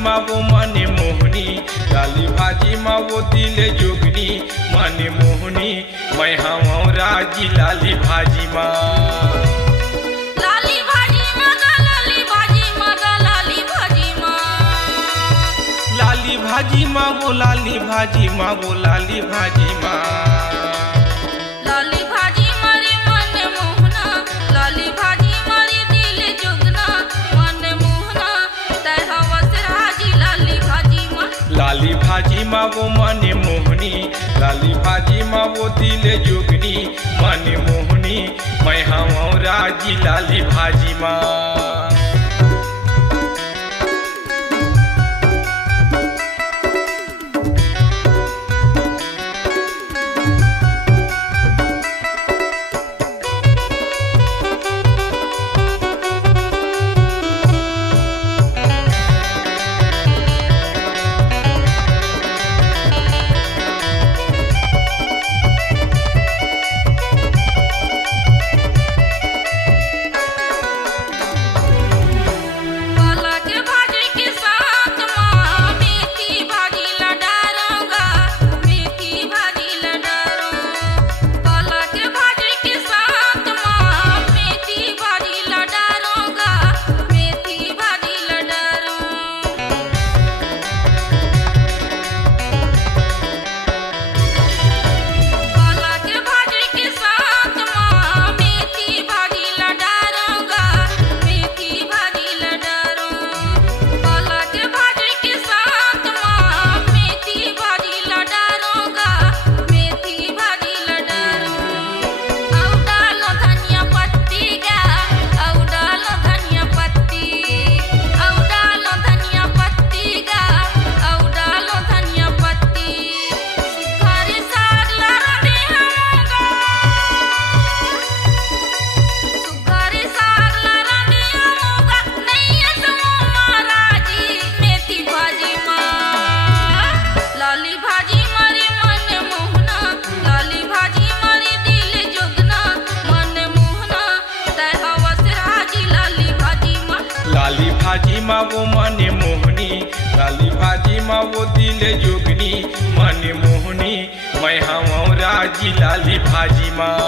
माँ वो मने मोहनी, लाली भाजी माँ वो दिल जोगनी मने मोहनी। मैं हूँ राजी लाली भाजी माँ। लाली भाजी माँ लाली भाजी माँ लाली भाजी माँ। लाली भाजी माँ वो लाली भाजी माँ वो लाली भाजी माँ। लाली भाजी मारी मन मोहना, लाली भाजी मारी दिल जोगना मन मोहना। तय हवा से राजी लाली भाजी माँ। लाली भाजी माँ वो मने मोहनी, लाली भाजी माँ वो दिल जोगनी मने मोहनी। मैं हूँ राजी लाली भाजी माँ। लाली भाजी माँ वो मने मोहनी, लाली भाजी माँ वो दिल जोगनी मने मोहनी। मैं हूँ राजी लाली भाजी माँ।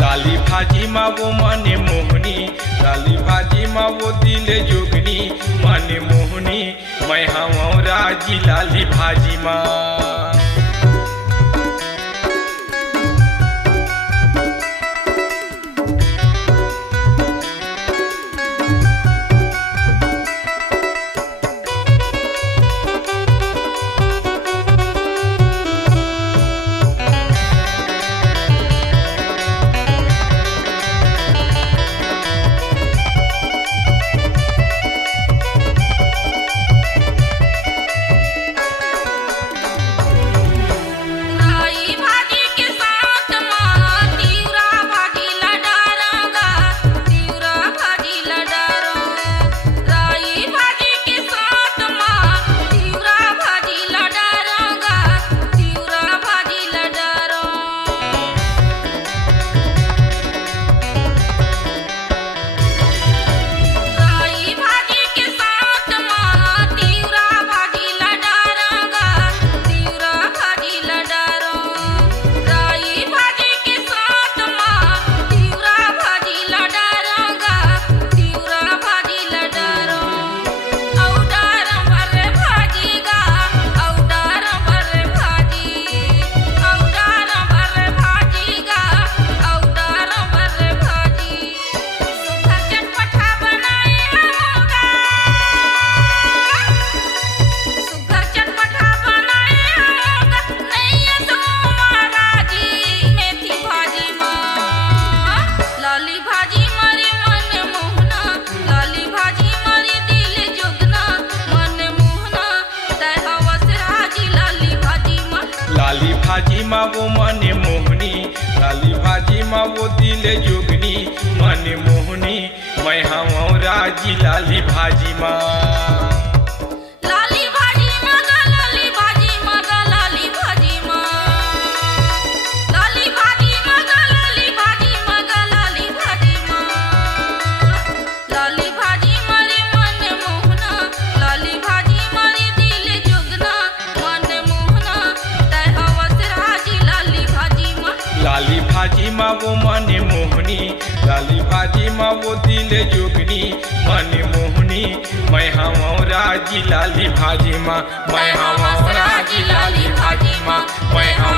लाली भाजी माँ वो मने मोहनी, लाली भाजी माँ वो दिल जोगनी मने मोहनी। मैं हूँ राजी लाली भाजी माँ। माँ वो मने मोहनी, लाली भाजी माँ वो दिले जोगनी मने मोहनी, मैं हूँ राजी लाली भाजी माँ। लाली भाजी मगा लाली भाजी मगा लाली भाजी माँ, लाली भाजी मगा लाली भाजी मगा लाली भाजी माँ, लाली भाजी मारे मन मोहना, लाली भाजी मारे दिल जोगना मन मोहना, तै हवस राजी लाली भाजी माँ। लाली भाजी माँ वो मने मोहनी, लाली भाजी माँ वो दिले जोगनी मने मोहनी, मैं हूँ राजी लाली भाजी माँ, मैं हूँ राजी लाली भाजी माँ, मैं हूँ